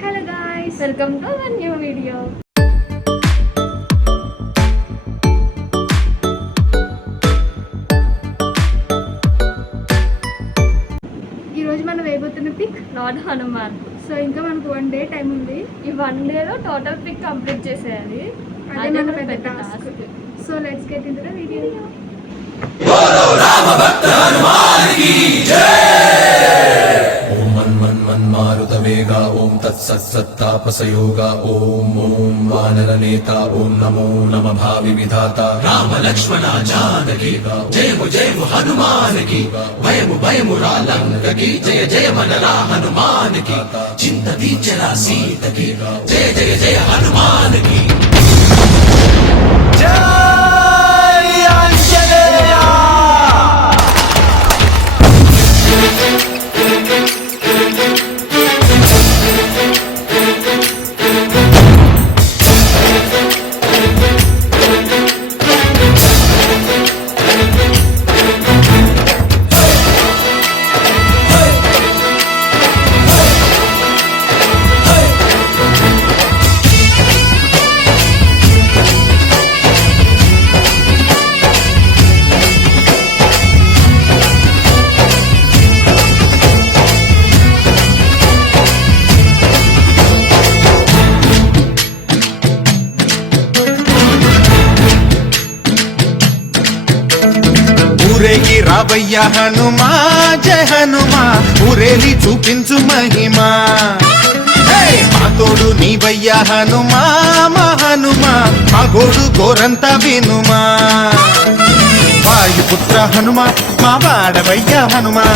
Hello guys, welcome to our new video. ఈరోజు మనం వేయబోతున్న pick lord Hanuman. So ఇంకా మనకు 1 డే టైం ఉంది. ఈ 1 డేలో టోటల్ పిక్ కంప్లీట్ చేసేయాలి. అదే మన పెద్ద task. So let's get into the video. मारुतवेगा ओम तत्सत्सत्तापसयोगा ओम ओम वानरनेता ओम नमो नमः भावि विधाता राम लक्ष्मण जानकी जय हनुमान की भयमु भयमु रालंक की जय जय मनरा हनुमान की चिंत दीचरा सीत की जय जय जय हनुमान की ఊరేగి రావయ్య హనుమా జయ హనుమా ఊరేలి చూపించు మహిమా మా తోడు నీవయ్య హనుమా మా హనుమా మా గోడు గోరంత వినుమా వాయుపుత్ర హనుమా మా వాడవయ్య హనుమా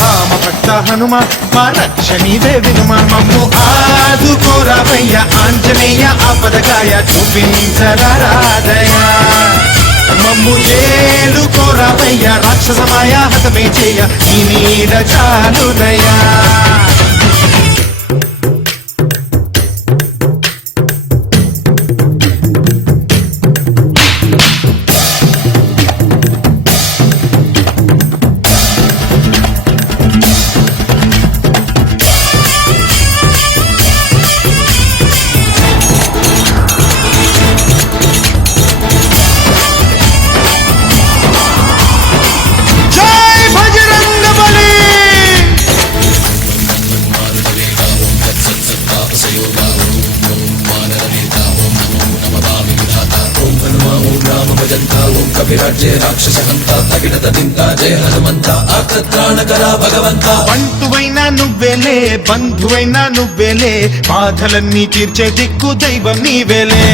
రామ భక్త హనుమా మా రక్ష నీవే వినుమా మమ్ము ఆదుకోరావయ్య ఆంజనేయ ఆపదగాయ చూపించరాదయా మమ్ము ఏలుకోరావయ్య రాక్షసమాయ హతమే చేయ నీ నీడ చాలునయా కవిరాజ్య రాక్షసంతా తగినత దింతా జయ హనుమంత ఆకత్రాణకరా భగవంత బంటువైనా నువ్వేలే బంధువైనా నువ్వేలే బాధలన్నీ తీర్చే దిక్కు దైవం నీవేలే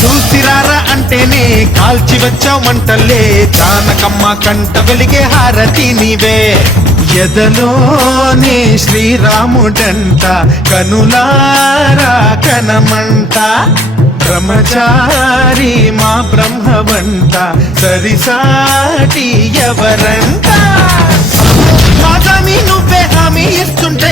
చూసిరారా అంటేనే కాల్చి వచ్చావు మంటల్లే జానకమ్మ కంట వెలిగే హారతి నీవే ఎదలోనే శ్రీరాముడంట కనులారా కనమంట బ్రహ్మచారి మా బ్రహ్మవంట సరిసాటి ఎవరంట మాదామి నువ్వే హామీ ఇస్తుంటే